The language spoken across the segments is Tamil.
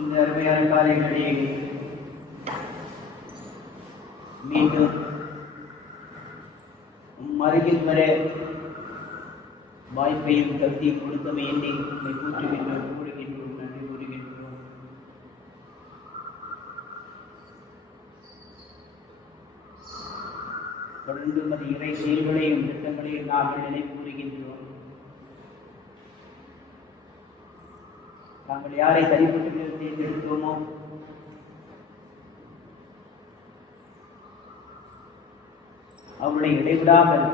இந்த அருமையான காலைகளிலே மீண்டும் அருகில் வர வாய்ப்பையும் கருத்தையும் கொடுத்தமை என்னை உண்மை கூற்றுகின்றோம், கூறுகின்றோம், நன்றி கூறுகின்றோம். தொடர்ந்து மது இறை செயல்களையும் திட்டங்களையும் நாங்கள் நினைவு கூறுகின்றோம். நாங்கள் யாரை தனிப்பட்டு தேர்ந்தெடுத்தோமோ அவர்களை இடைவிடாமல்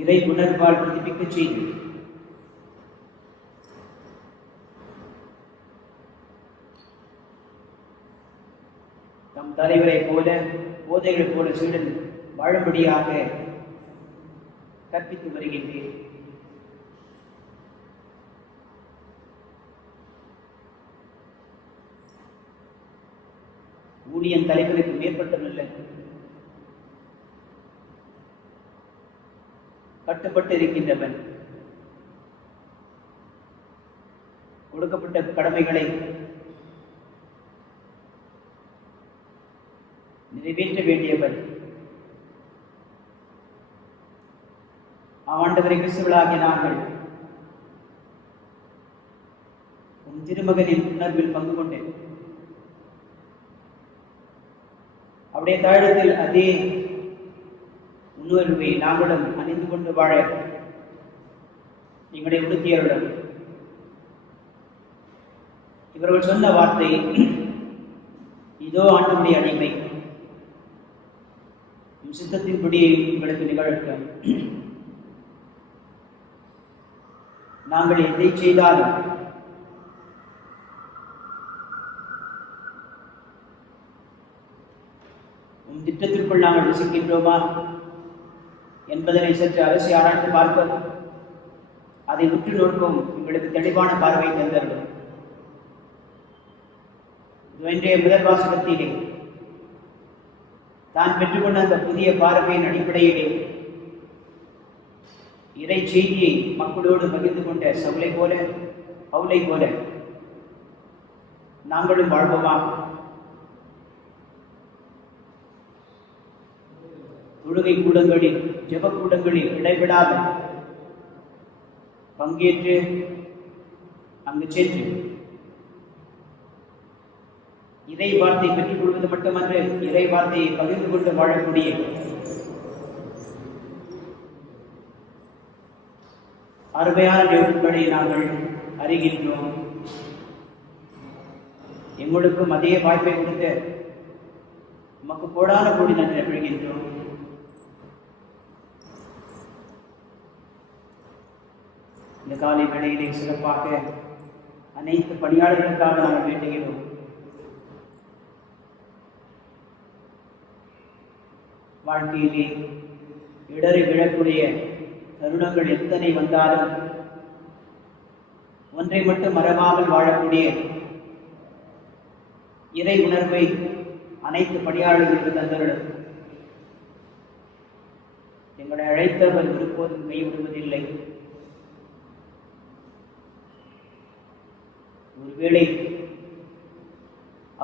இறை உணர்வால் புதுப்பிக்க செய்து நம் தலைவரை போல போதைகள் போல சீடன் வாழும்படியாக கற்பித்து வருகின்றேன். ஊழியன் தலைவருக்கு மேற்பட்டதல்ல, கட்டுப்பட்டு இருக்கின்றவன் கொடுக்கப்பட்ட கடமைகளை நிறைவேற்ற வேண்டியவன். ஆண்டவரை கிறிஸ்துவளாகிய நாங்கள் உன் திருமகனின் உணர்வில் பங்கு கொண்டேன். அவருடைய தாழத்தில் அதே உணர்வை நாங்களும் அணிந்து கொண்டு வாழ எங்களுடைய உடுத்தியருடன் இவர்கள் சொன்ன வார்த்தை இதோ ஆண்டவருடைய அடிமை, சித்தத்தின்படி உங்களுக்கு நிகழட்டும். நாங்கள் எதை செய்தாலும் உம் திட்டத்திற்குள் நாங்கள் வசிக்கின்றோமா என்பதனை சற்று அரசை ஆராய்ந்து பார்க்க அதை உற்று நோக்கும் எங்களுக்கு தெளிவான பார்வை தந்தரும். இன்றைய முதல் வாசகத்திலே தான் பெற்றுக்கொண்ட அந்த புதிய பார்வையின் அடிப்படையிலே இறை செய்தியை மக்களோடு பகிர்ந்து கொண்ட பவுலை போல நாங்களும் வாழ்வோமா? தொழுகை கூடங்களில், ஜெப கூடங்களில் இடைவிடாமல் பங்கேற்று அங்கு சென்று இறை வார்த்தை பெற்றுக் கொள்வது மட்டுமன்று, இறை வார்த்தையை பகிர்ந்து கொண்டு வாழக்கூடிய அருமையான நிகழ்வுகளை நாங்கள் அறிகின்றோம். எங்களுக்கும் அதே வாய்ப்பை கொடுத்து நமக்கு கோடான கோடி நன்றி பெறுகின்றோம். இந்த காலை வேளையிலே சிறப்பாக அனைத்து பணியாளர்களுக்காக நாங்கள் வேண்டுகிறோம். வாழ்க்கையிலே இடறி விழக்கூடிய தருணங்கள் எத்தனை வந்தாலும் ஒன்றை மட்டும் மறவாமல் வாழக்கூடிய இறை உணர்வை அனைத்து பணியாளர்களுக்கு தந்தருடன் எங்களை அழைத்தவர் ஒருபோதும் கைவிடுவதில்லை. ஒருவேளை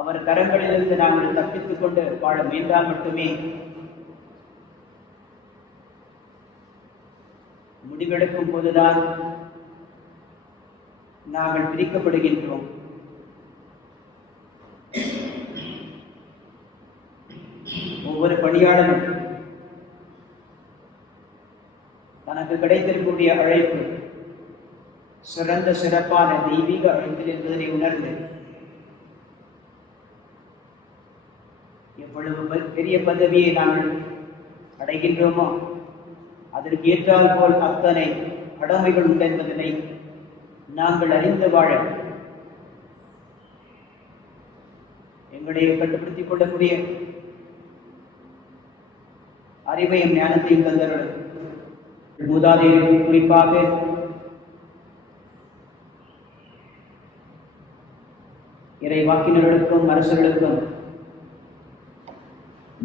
அவர் கரங்களிலிருந்து நாங்கள் தப்பித்துக் கொண்டு வாழ முயன்றால் மட்டுமே முடிவெடுக்கும் போதுதான் நாங்கள் பிரிக்கப்படுகின்றோம். ஒவ்வொரு பணியாளரும் தனக்கு கிடைத்திருக்கக்கூடிய அழைப்பு சிறந்த சிறப்பான தெய்வீக அழைப்பில் என்பதனை உணர்ந்து எவ்வளவு பெரிய பதவியை நாங்கள் அடைகின்றோமோ அதற்கு ஏற்றால் போல் அத்தனை கடமைகள் உண்டு என்பதனை நாங்கள் அறிந்து வாழ எங்களை கட்டுப்படுத்திக் கொள்ளக்கூடிய அறிவையும் ஞானத்தையும் தந்தவர்கள் மூதாதையர்களுக்கு குறிப்பாக இறை வாக்கினர்களுக்கும் அரசர்களுக்கும்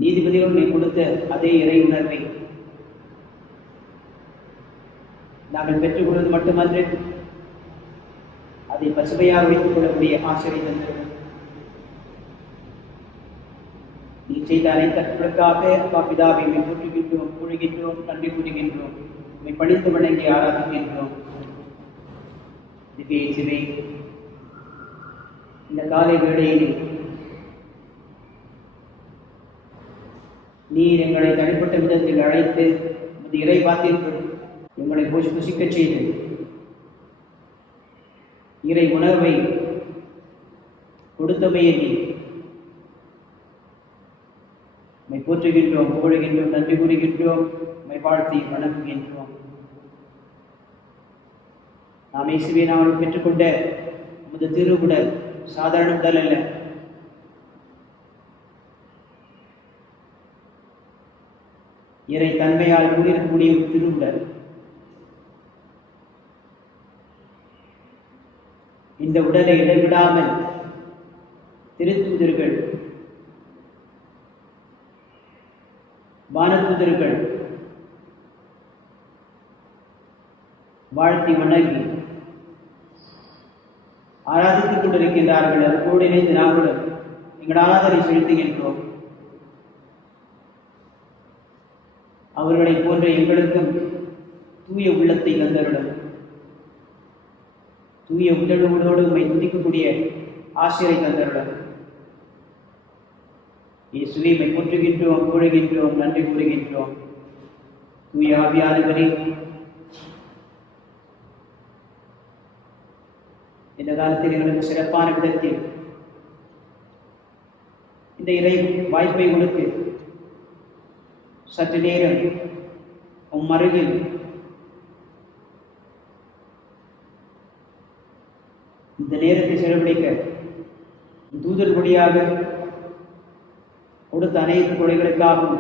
நீதிபதிகளும் கொடுத்த அதே இறை உணர்வை நாங்கள் பெற்றுக் கொள்வது மட்டுமன்று அதை பசுமையாக வைத்துக் கொள்ளக்கூடிய ஆசிரியர் தந்தவர்கள் நீ செய்த அனைத்தற்காக அப்பா பிதாவை போற்றுகின்றோம், கூறுகின்றோம், நன்றி கூறுகின்றோம், படித்து வணங்கி ஆராதிக்கின்றோம். திவ்ய இந்த காலை வேளையிலே நீர் எங்களை தனிப்பட்ட விதத்தில் அழைத்து இறை வார்த்தைக்குள் எங்களை புசிக்கச் செய்து இறை உணர்வை கொடுத்தமையை நீ போற்றுகின்றோம், புகழுகின்றோம், நன்றி கூறுகின்றோம், வாழ்த்தி வணங்குகின்றோம். நாம் இயேசுவை நாம் பெற்றுக்கொண்ட நமது திருவுடல் சாதாரண உடல் அல்ல. இறை தன்மையால் கூடியிருக்கக்கூடிய திருவுடல். இந்த உடலை இடைவிடாமல் திருத்தூதர்கள், வானதூதர்கள் வாழ்த்தி வணங்கி ஆராதித்துக் கொண்டிருக்கின்றார்கள். அதோடு இணைந்து நாங்களும் எங்கள் ஆராதனை செலுத்துகின்றோம். அவர்களை போன்ற எங்களுக்கும் தூய உள்ளத்தை தந்தருடன் தூய உடலோடு உண்மை துதிக்கக்கூடிய ஆசிரியை தந்தருடன் இயேசுவை போற்றுகின்றோம், புகழுகின்றோம், நன்றி கூறுகின்றோம். தூய ஆவியானவரே, இந்த காலத்தில் எங்களுக்கு சிறப்பான விதத்தில் இந்த இறை வாய்ப்பை கொடுத்து சற்று நேரம் உம் அருகில் இந்த நேரத்தை செலவழிக்க தூதர் வழியாக கொடுத்த அனைத்து கொடைகளுக்காகவும்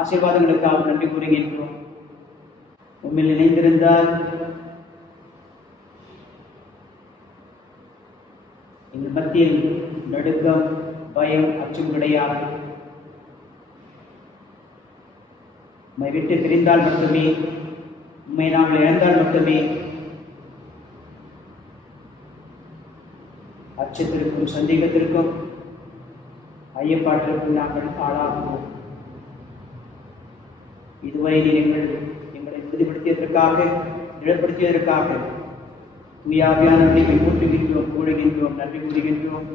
ஆசீர்வாதங்களுக்காகவும் நன்றி கூறுகின்றோம். உம்மில் இணைந்திருந்தால் எங்கள் மத்தியில் நடுக்கம், பயம், அச்சம் கிடையாது. உம்மை விட்டு பிரிந்தால் மட்டுமே, உம்மை நாங்கள் இழந்தால் மட்டுமே அச்சத்திற்கும் சந்தேகத்திற்கும் ஐயப்பாட்டிற்கும் நாங்கள் ஆளாகுவோம். இதுவரை நீங்கள் எங்களை உறுதிப்படுத்தியதற்காக, நிலைப்படுத்தியதற்காக தூயாவியானவரை போற்றுகின்றோம், கூடுகின்றோம், நன்றி கூறுகின்றோம்.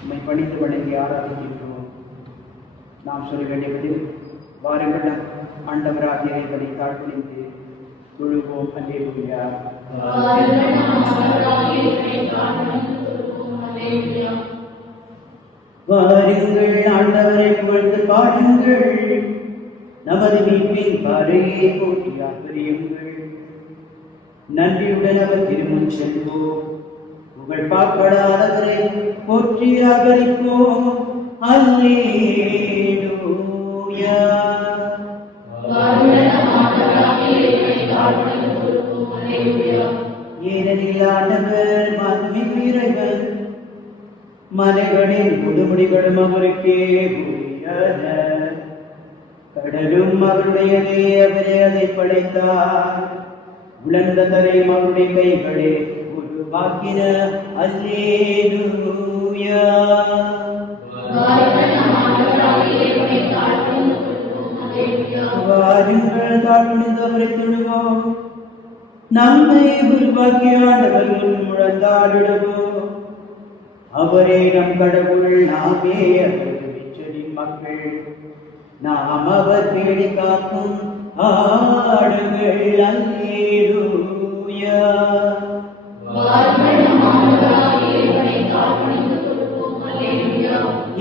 உம்மை பணிந்து வழங்கி ஆராதிக்கின்றோம். நாம் சொல்ல வேண்டியதில் வாருங்கள் ஆண்டவராகிய இறைவனை தாழ்த்திந்து தொழுவோம். அல்லேலூயா. வாருங்கள் ஆண்டவரை புகழ்ந்து பாடுங்கள், நமது மீட்பின் பாறையை போற்றி ஆதரியுங்கள். நன்றியுடன் அவர் திருமுன் செல்வோம், புகழ் பாற்படாதவரை போற்றி ஆதரிப்போம். அல்லேலூயா. ஏனெனில் ஆண்டவர் மாண்புமிகு இறைவன், மலைகளின் முதுமுடிகளும் அவருக்கே உரியன. கடலும் அவருடையதே, அவரே அதை படைத்தார். உலர்ந்த தரையும் அவருடைய கைகளே உருவாக்கின. அல்லேலூயா. வாருங்கள் தாழ்ந்து அவரை தொழுவோம், நம்மை உருவாக்கிய ஆண்டவர் முன் முழந்தாடிடுவோம். அவரே நம் கடவுள், நாமே அவருடைய மக்கள், நாம் அவர் பேடி காக்கும் ஆடுகள். அல்லேலூயா.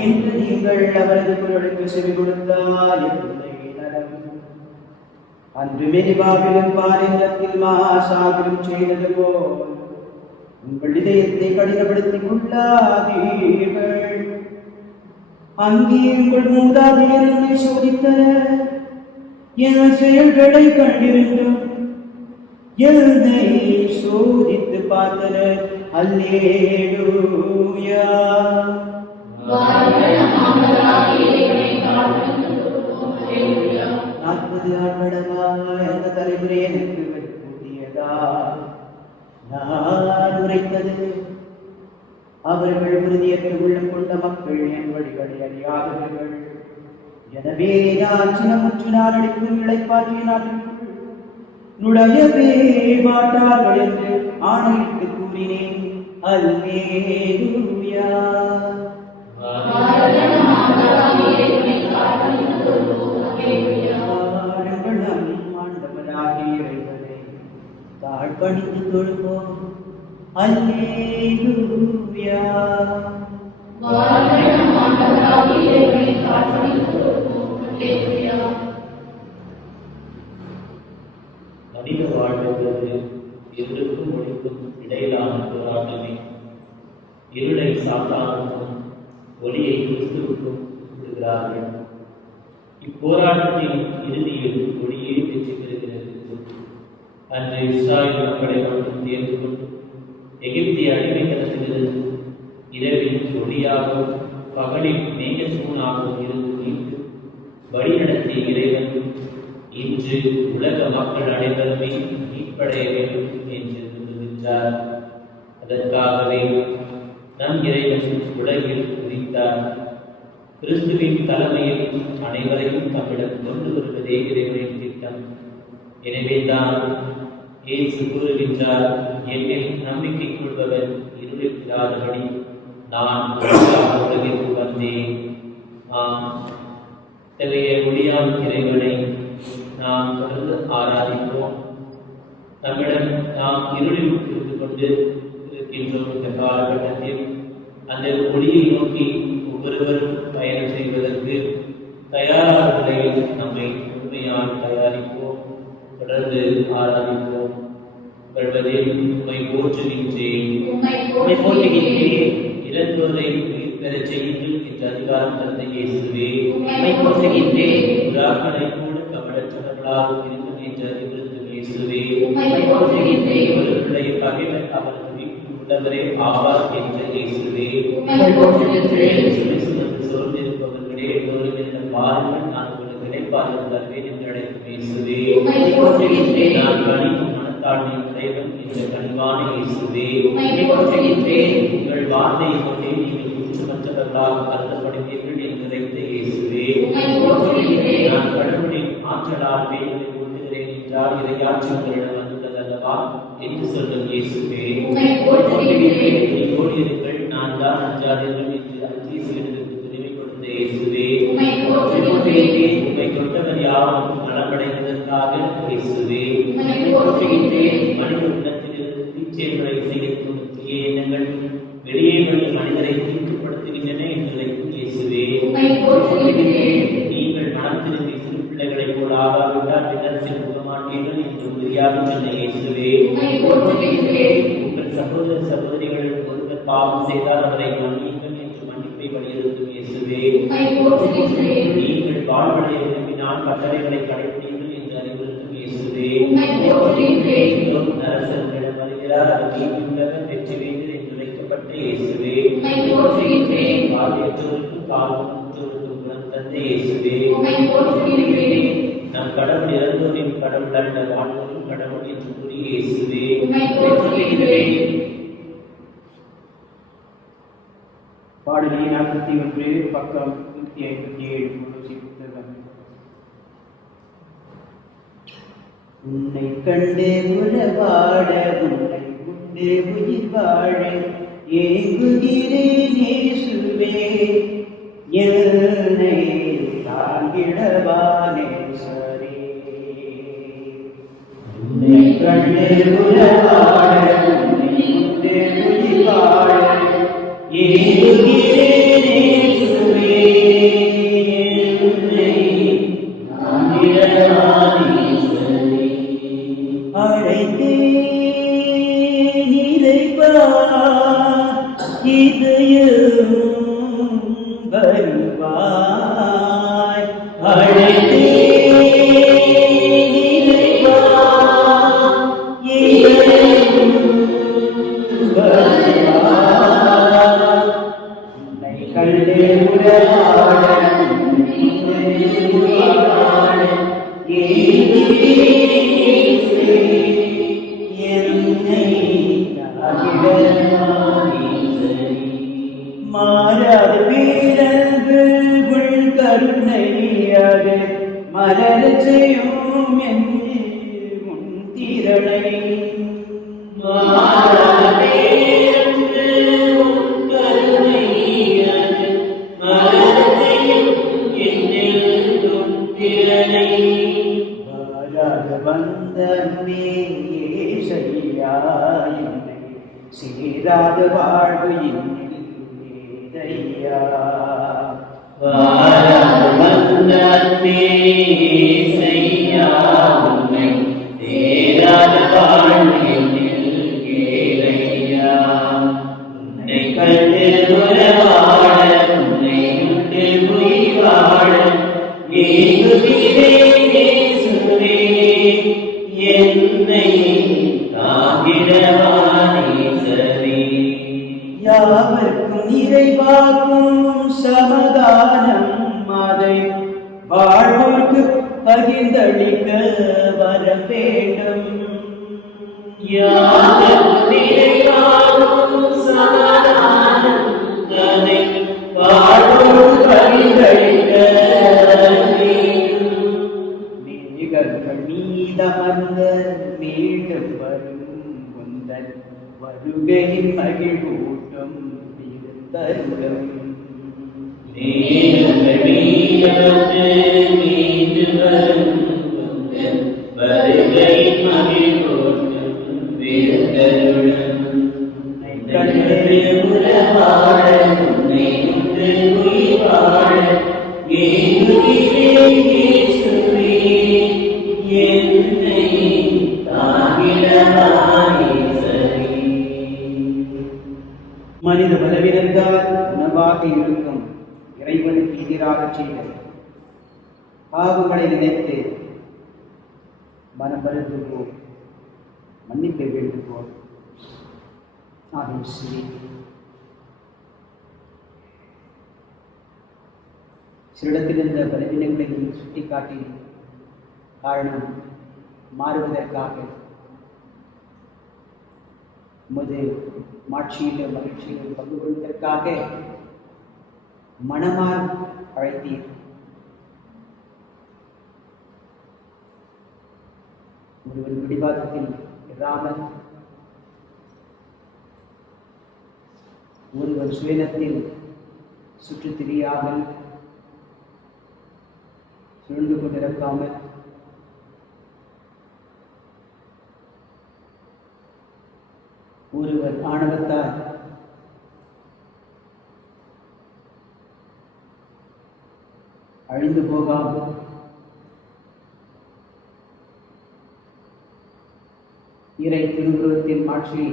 என்று நீங்கள் அவரது குரலுக்கு செவி கொடுத்தால் அன்று மெரிபாவிலும் பாலினத்தில் மாசாவிலும் செய்தது போல் உங்கள் இதயத்தை கடினப்படுத்திக் கொள்ளாதீர்கள். அங்கே உங்கள் மூதாதையர் என்னை சோதித்தனர், என் செயல்களை கண்டிருந்தும் என்னை சோதித்து பார்த்தனர். அல்லேலூயா. 40 ஆண்டுகளாக அந்த தலைமுறை எனக்கு கூட்டியதா நான் உரைத்தது. அவர்கள் உறுதியற்ற உள்ளம் கொண்ட மக்கள், என் வழிகளை அறியாதவர்கள். எனவே நான் சினமுற்று நான் அடிக்கும் இளைப்பாற்றிய நாட்டிற்குள் நுழையவே மாட்டார்கள் என்று ஆணையிட்டு கூறினேன். அல்லேலூயா. தாழ்பணிந்து தொழுவோம். அல்லேலூயா. மனித வாழ்வது இருளுக்கும் ஒளிக்கும் இடையிலான போராட்டமே. இருளை சாத்தானுக்கும் ஒளியை கிறிஸ்துவுக்கும் விடுகிறார்கள். இப்போராட்டத்தின் இறுதியில் ஒளியே வெற்றி பெறுகிறது. அன்று இஸ்ராயேல் மக்களை மட்டும் தேர்ந்து கொண்டு எகிப்திய அடிமைத்தனத்திலிருந்து இரவில் ஒளியாகவும் பகலில் மேக சூனாகவும் இருந்து மீண்டு வழிநடத்திய இறைவன் இன்று உலக மக்கள் அனைவருமே மீட்படைய வேண்டும் என்று விரும்புகின்றார். அதற்காகவே நம் இறைவன் உலகில் உதித்தார். கிறிஸ்துவின் தலைமையில் அனைவரையும் தம்மிடம் கொண்டு வருவதே இறைவனின் திட்டம். எனவேதான் இயேசு கூறுகின்றார், என்னில் நம்பிக்கை கொள்பவர் இருளில் இராதபடி நான் உலகிற்கு வந்தேன். இத்தகைய ஒளியாம் இறைவனை நாம் தொடர்ந்து ஆராதிப்போம். நம்மிடம் நாம் இருளில் இருந்து கொண்டு இருக்கின்றோம். இந்த காலகட்டத்தில் அந்த ஒளியை நோக்கி ஒவ்வொருவரும் பயணம் செய்வதற்கு தயாரான நிலையில் நம்மை உண்மையாக தயாரிப்போம். தொடர்ந்து ஆராதிப்போம். கல்வதில் உம்மை போற்றுகின்றேன், இறந்தோரை உயிர் பெறச் செய்யுங்கள் என்ற அதிகாரம் தந்த இயேசுவே, உம்மை போற்றுகின்றேன். புறாக்களை கூட கபடற்றவர்களாக இருங்கள் என்ற அறிவுறுத்தும் இயேசுவே, உம்மை போற்றுகின்றேன். ஒருவருடைய பகைவர் அவரது வீட்டில் உள்ளவரே ஆவார் என்ற இயேசுவே, உம்மை போற்றுகின்றேன். சோர்ந்திருப்பவர்களே ஒருவரிடம் பாருங்கள், நான் உங்களுக்கு இணைப்பாளர் தருவேன் என்று அழைக்கும் இயேசுவே, உம்மை போற்றுகின்றேன். நான் கனிவும் மனத்தாழ்மை உடையவன் என்ற கனிவான இயேசுவே, உம்மை போற்றுகின்றேன். உங்கள் வார்த்தையை கொண்டே நீங்கள் குற்றமற்றவர்களாக கருதப்படுவீர்கள் என்று நினைத்த இயேசுவே, உம்மை போற்றுகின்றேன். நான் கடவுளின் ஆற்றலால் வேலை கொள்ளுகிறேன் என்றால் இதையாற்றி உங்களிடம் வந்துள்ளதல்லவா என்று சொல்லும் இயேசுவே, உம்மை போற்றுகின்றேன். நீங்களோடு இருங்கள், நான் தான் அஞ்சாதீர்கள் என்று அஞ்சிய சீடர்களுக்கு துணிவை கொடுத்த இயேசுவே, உம்மை போற்றுகின்றேன். உம்மை கொண்டவர் யாரும் நலமடைவதற்காக இயேசுவே, உம்மை போற்றுகின்றேன். மனித உள்ளத்திலிருந்து தீச்செயல்களை செய்யக்கூடிய தீய எண்ணங்கள் வெளியே வந்து மனிதரை தீட்டுப்படுத்துகின்றன என்று நினைக்கும் இயேசுவே, உம்மை போற்றுகின்றேன். நீங்கள் மனம் திரும்பி சிறு பிள்ளைகளைப் போல ஆகாவிட்டால் பின்னர் செல்ல மாட்டீர்கள் என்று உறுதியாக சொன்ன இயேசுவே, உம்மை போற்றுகின்றேன். உங்கள் சகோதர சகோதரிகளுக்கு ஒருவர் பாவம் செய்தால் அவரை மன்னியுங்கள் என்று மன்னிப்பை வலியுறுத்தும் இயேசுவே, உம்மை போற்றுகின்றேன். நீங்கள் வாழ்வடைய விரும்பினால் கட்டளைகளை கடைபிடிங்கள் என்று அறிவுறுத்தும் இயேசுவே, உம்மை போற்றுகின்றேன். அரசர்களிடம் வருகிறார், அவர் நீதியுள்ளவர் வெற்றி வேண்டும் என்று வைக்கப்பட்ட இயேசுவே, உம்மை போற்றுகின்றேன். பார்வையற்றோருக்கு பார்வை முற்றோருக்கு குணம் தந்த இயேசுவே, உம்மை போற்றுகின்றேன். நம் கடவுள் இறந்தோரின் கடவுள் அல்ல வாழ்வோரின் கடவுள் என்று கூறிய இயேசுவே, உம்மை போற்றுகின்றேன். பாடல் 41 பக்கம் 157 புத்தகம். உன்னை கண்டே உலவாட உன்னை உண்டே உயிர் வாழ ஏங்குகிறேன் இயேசுவே, என்னை தாங்கிடவானே சரே. உன்னை கண்டே உலவாட உன்னை உண்டே உயிர் வாழ ஏங்குகிறேன் இயேசுவே, என்னை தாங்கிடவானே சரே. அழைத்தேன் இறைவா, இதயம் வருவாய். அழைத்தேன் இறைவா, இதயம் வருவாய். உன்னை கண்டே உறவாட உன்னை உறவாட மாறாத வீரர்கள் கருணையாக மலர செய்யும் உன் திரளை. சீராத வாழ்வு இன்னையா யாவர்க்கும் நிறைவாக்கும் சமாதானம் அதை வாழ்வோர்க்கு பகிர்ந்தளிக்க வர வேண்டும். யாவர்க்கும் நிறைவாக்கும் சமாதானம் அதை வாழ்வோர்க்கு பகிர்ந்தளிக்க மேகங்கள் மீதமர்ந்த மீண்டும் வரும் குந்தன் வருகையின் மகிழ்வூட்டும் தருணம். வருகையின் மகிழ்வூட்டும் உன்னை கண்டே உறவாட நட்பாக இருக்கும் இறைவனுக்கு எதிராக செய்த பாவங்களை நினைத்து மனம் வருந்துவோம், மன்னிப்பை வேண்டுவோம். சிறிடத்தில் இருந்த பலவீனங்களை சுட்டிக்காட்டி காரணம் மாறுவதற்காக உமது மாட்சியிலும் மகிழ்ச்சியிலும் பங்கு கொள்வதற்காக மனமார் அழைத்தீர். ஒருவர் பிடிவாதத்தில் இராமல், ஒருவர் சுயனத்தில் சுற்றி திரியாமல், சுழந்து கொண்டிருக்காமல், ஒருவர் ஆணவத்தால் அழிந்து போகாமல், இறை திருவுருவத்தின் மாட்சியை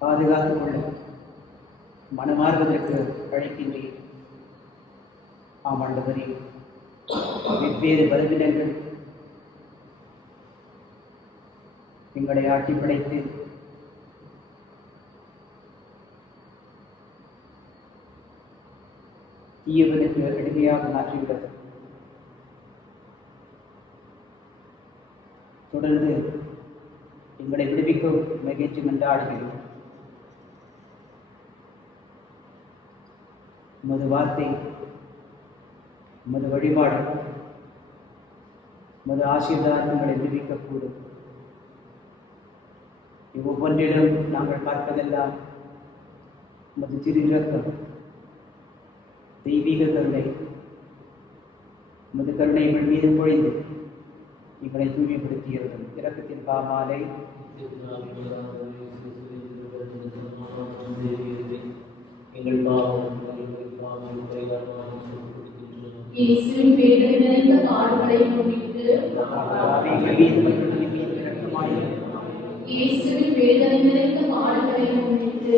பாதுகாத்துக் கொள்ள மனமாறுவதற்கு அழைக்கின்றேன். ஆமாண்டவரே, வெவ்வேறு பலவீனங்கள் எங்களை ஆட்டி படைத்து தீயவனுக்கு அடிமையாக மாற்றிவிட்டது. தொடர்ந்து எங்களை விடுவிக்க மகிழ்ச்சி மன்றாடுகிறோம். உமது வார்த்தை, உமது வழிபாடு, உமது ஆசீர்வாதம் எங்களை விடுவிக்கக்கூடும். ஒவ்வொன்றிலும் நாங்கள் பார்ப்பதெல்லாம் உமது திரு இரக்கம், தெய்வீக கருணை. உமது கருணை எங்கள் மீது பொழிந்து எங்களை தூய்மைப்படுத்தியவர்கள் இரக்கத்தின் பாமாலை எங்கள் இயேசுவின் வேதனை நிறைந்த பாடுகளை முன்னிட்டு இயேசுவின் வேதனை நிறைந்த பாடுகளை முன்னிட்டு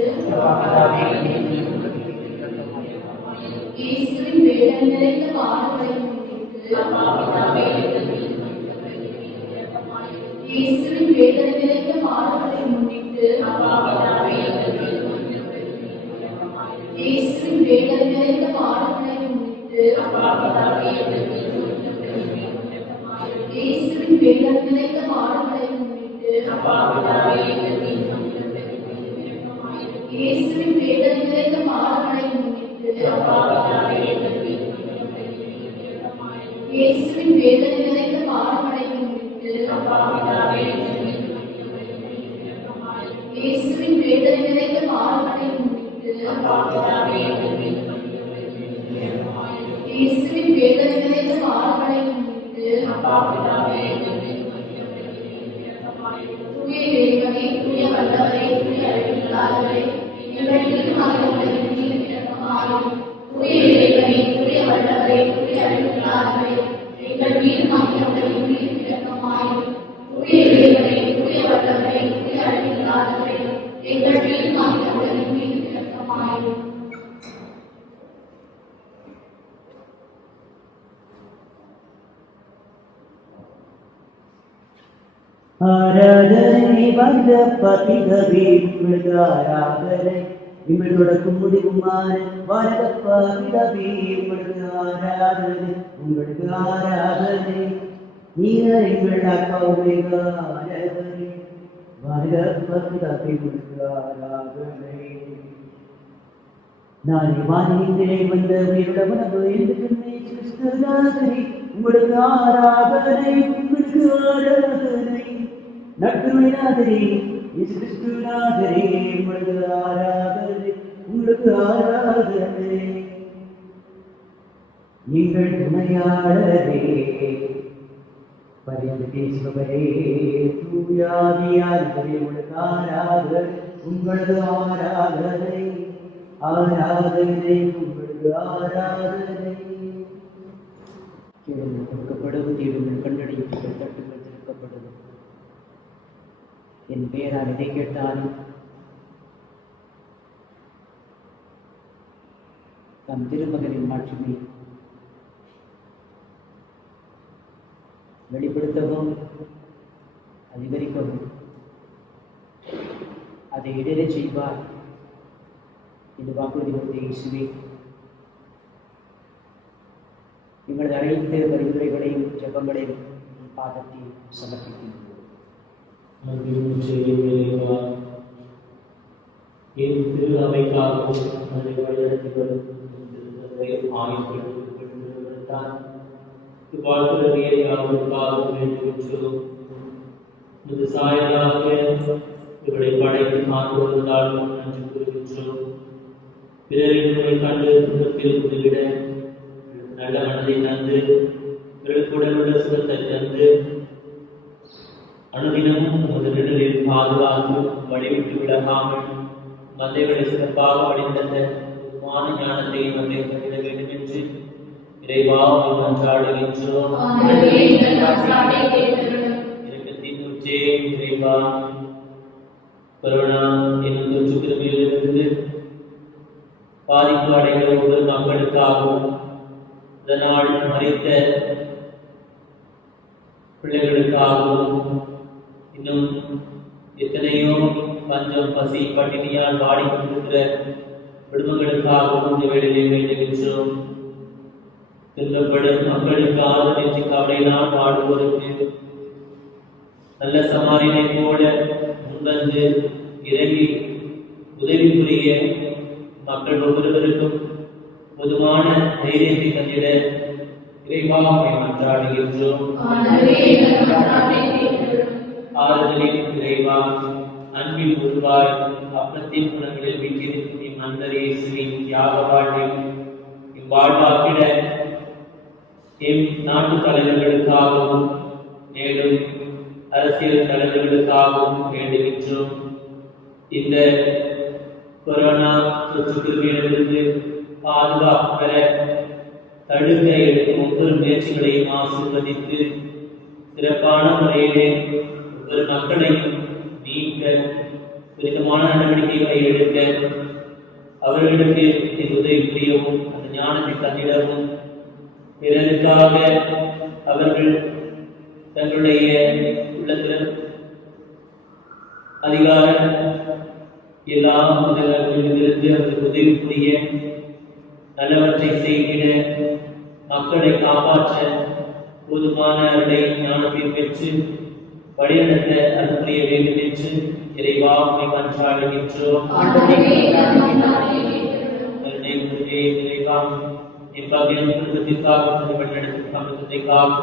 இயேசுவின் வேதனை நிறைந்த பாடுகளை முன்னிட்டு இயேசுவின் வேதனை நிறைந்த பாடுகளை முன்னிட்டு இயேசுவின் வேதனை நிறைந்த பாடுகளை முன்னிட்டு இயேசுவின் வேதனை நிறைந்த பாடுகளை முன்னிட்டு இயேசுவின் வேதனை நிறைந்த பாடுகளை முன்னிட்டு இயேசுவின் வேதனை நிறைந்த பாடுகளை முன்னிட்டு இயேசுவின் வேதனை நிறைந்த பாடுகளை முன்னிட்டு இயேசுவின் வேதனை நிறைந்த பாடுகளை முன்னிட்டு தூய இறைவனே, தூய வல்லவரே, தூய அழிவில்லாதவரே, எங்கள் திருமகன்களின் மீது இரக்கமாயிரும். தூய இறைவனே, தூய வல்லவரே, தூய அழிவில்லாதவரே, எங்கள் திருமகன்களின் மீது இரக்கமாயிரும். தூய இறைவனே, தூய வல்லவரே, தூய அழிவில்லாதவரே, எங்கள் திருமகன்களின் மீது இரக்கமாயிரும். ஆராதனை வந்த பதிகவே உங்களுக்கு ஆராதனை, இவள் தொடக்கும் முடிவுமான வரதப்பா பிதவே உங்களுக்கு ஆராதனை, உங்களுக்கு ஆராதனை. நீங்கள் அக்கௌமைகாரவரே, வரதப்பா பிதவே உங்களுக்கு ஆராதனை. நானே வானிலே வந்த உயிருடவனவு என்று சொன்னை கிறிஸ்துநாதரே, உங்களுக்கு ஆராதனை, உங்களுக்கு ஆராதனை. நட்புநாதரே, கிறிஸ்துநாதரே, உங்களுக்கு ஆராதனை, உங்களுக்கு ஆராதனை. நீங்கள் துணையாளரே, பரிந்து பேசுபவரே, தூயாவியானவரே, உங்களுக்கு ஆராதனை, உங்களுக்கு ஆராதனை, ஆராதனை, உங்களுக்கு ஆராதனை. கேளுங்கள் கொடுக்கப்படும், தேடுங்கள் கண்டடையுங்கள், தட்டுங்கள் திறக்கப்படும். என் பெயரால் எதை கேட்டாலும் தம் திருமகனின் மாட்சிமை வெளிப்படுத்தவும் அதிகரிக்கவும் அதை இடையிலே செய்வார் என்று வாக்குறுதி கொடுத்த இயேசுவே, எங்களது அனைத்து பரிந்துரைகளையும் ஜெபங்களையும் பாதத்தில் சமர்ப்பிக்கின்றோம். இவரை படைத்து மாற்றுவதால் நன்றி கூறுகின்றோம். பிறரின் கண்டு துன்பத்தில் உதவிட நல்ல மனதை தந்து இவர்களுடன் உள்ள சுகத்தை தந்து அனுதினமும் முதலிடலில் பாதுகாத்து வழிவிட்டு விலகாமல் மந்தைகளை சிறப்பாக வழிநடத்த மான ஞானத்தை மந்தை பகிர வேண்டும் என்று இறைவா மன்றாடுகின்றோம். இரக்கத்தின் உச்சே இறைவா, கொரோனா என்னும் தொற்று கிருமியிலிருந்து பாதிப்பு அடைகிற ஒவ்வொரு மக்களுக்காகவும் இதனால் மறித்த பிள்ளைகளுக்காகவும் இன்னும் எத்தனையோ பஞ்சம் பசி பட்டினியால் வாடிக்கொண்டிருக்கிற குடும்பங்களுக்காகவும் இந்த வேலையை வேண்டுகின்றோம். துன்பப்படும் மக்களுக்கு ஆதரவின்றி கவலையினால் வாடுவோருக்கு நல்ல சமாரியனை போல முன்வந்து இறங்கி உதவி புரிய மக்கள் ஒவ்வொருவருக்கும் பொதுவான தைரியத்தை தந்திட இறைவாவை மன்றாடுகின்றோம். ஆறுதலின் இறைவா, அன்பின் உருவாய் அப்பத்தின் குணங்களில் வீட்டிருக்கும் இம்மன்னர் இயேசுவின் தியாக வாழ்வில் இவ்வாழ்வாக்கிட எம் நாட்டு தலைவர்களுக்காகவும் மேலும் அரசியல் தலைவர்களுக்காகவும் வேண்டுகின்றோம். இந்த கொரோனா தொற்று கிருமியிலிருந்து பாதுகாப்பு பெற தடுக்க எடுக்கும் ஒவ்வொரு முயற்சிகளையும் ஆசீர்வதித்து சிறப்பான முறையிலே ஒவ்வொரு மக்களையும் நீக்க துரிதமான நடவடிக்கைகளை எடுக்க அவர்களுக்கு உதவி புரியவும் அந்த ஞானத்தை தந்திடவும் பிறருக்காக அவர்கள் தங்களுடைய உள்ளத்தில் அதிகார எல்லா முதல்களிலிருந்து அவர்கள் உதவி புரிய நல்லவற்றை செய்கிட மக்களை காப்பாற்ற போதுமான அருளை ஞானத்தை பெற்று வழிநடத்த அருள் புரிய வேண்டும் என்று இறைவாவை மன்றாடுகின்றோம். குடும்பத்திற்காக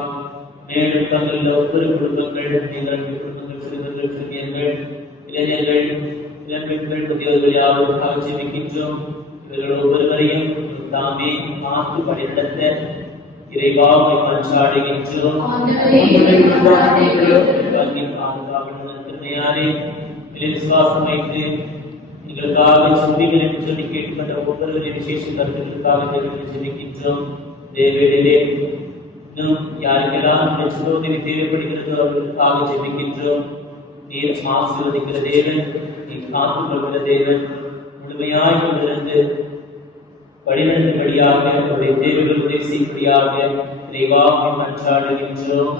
மேலும் தங்கள் ஒவ்வொரு குடும்பங்கள் குடும்பங்கள் சிறுவர்கள் சிறியர்கள் இளைஞர்கள் இளம்பெண்கள் முதியோர்கள் யாருக்காக ஜெபிக்கின்றோம். இவர்கள் ஒவ்வொருவரையும் தாமே பார்த்து வழிநடத்த இறைவாவை மன்றாடுகின்றோம். விசுவாசம் வைத்து எங்களுக்காக சுத்திகள் என்று சொல்லி கேட்கின்ற ஒவ்வொருவரின் விசேஷ கருத்துக்களுக்காக ஜெபிக்கின்றோம். தேவையிலே இன்னும் யாருக்கெல்லாம் சுதோதவி தேவைப்படுகிறதோ அவர்களுக்காக ஜெபிக்கின்றோம். நீர் ஆசீர்வதிக்கிற தேவன், நீ காத்துக் கொள்கிற தேவன், முழுமையாய் கொண்டிருந்து வழிநடத்தும்படியாக அவருடைய தேவைகள் உதவி செய்யும்படியாக இறைவாவை மன்றாடுகின்றோம்.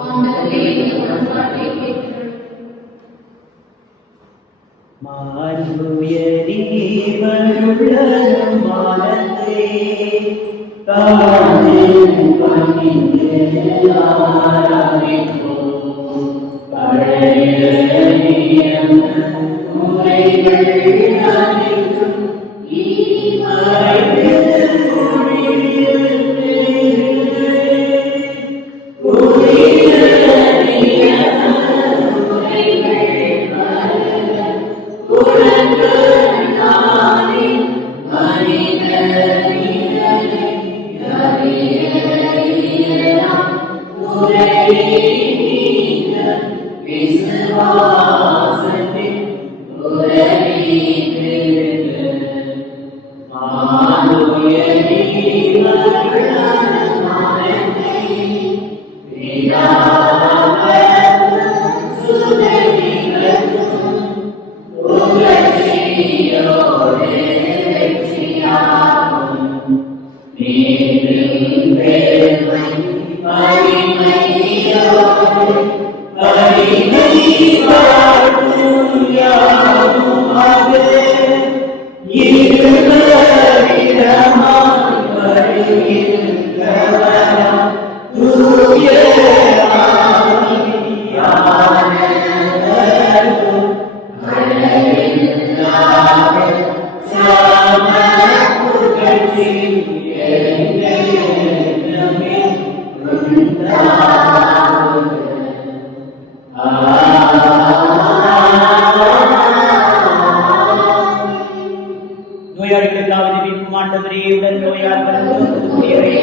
Yeah. வெற்றியோடு வெற்றியாகும். மீண்டும் பெருமை மகிமையோடு மகிமை வாழ்வும் யாவுமாக இருவரிடமாய் வருகின்றவராம் தூய ஆவியானவரும் அளவில்லாத சம புகழ்ச்சி என்றென்றுமே உண்டாகுக. நோயாளிகளுக்காவது மீட்பும் ஆண்டவரே உடன் நோயால் வருகிறவரே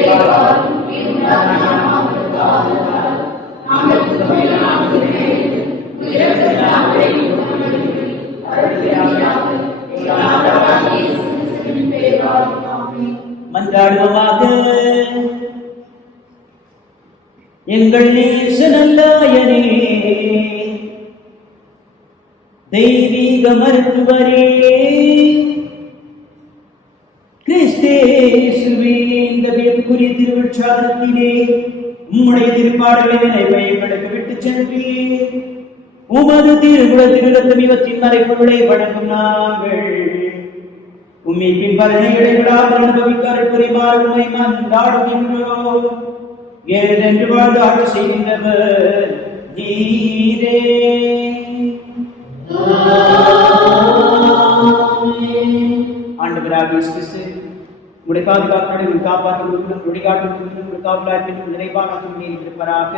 மன்றாடுவமாக. எங்கள் நேசநல்லாயனே, தெய்வீக மருத்துவரே, கிறிஸ்தேசுவே, இந்த வியப்புக்குரிய திருவுற்சாதனத்திலே உம்முடைய திருப்பாடுகளை நினைவை எங்களுக்கு விட்டுச் சென்றீர். உமது திருக்குலத்திலிருந்து இவற்றின் மறைபொருளை வழங்கும் நாங்கள் உம்மின் பலனைகளை விடாமல் அனுபவிக்காமல் புரிமாறு உம்மை மன்றாடுகின்றோம். ஏனென்று வாழ்ந்து ஆட்சி செய்கின்றவர் நீரே. ஆண்டவராகிய இயேசு கிறிஸ்து உடைய பாதுகாப்புடன் காப்பாற்றும் வழிகாட்டும் நிறைவாக இருப்பதாக.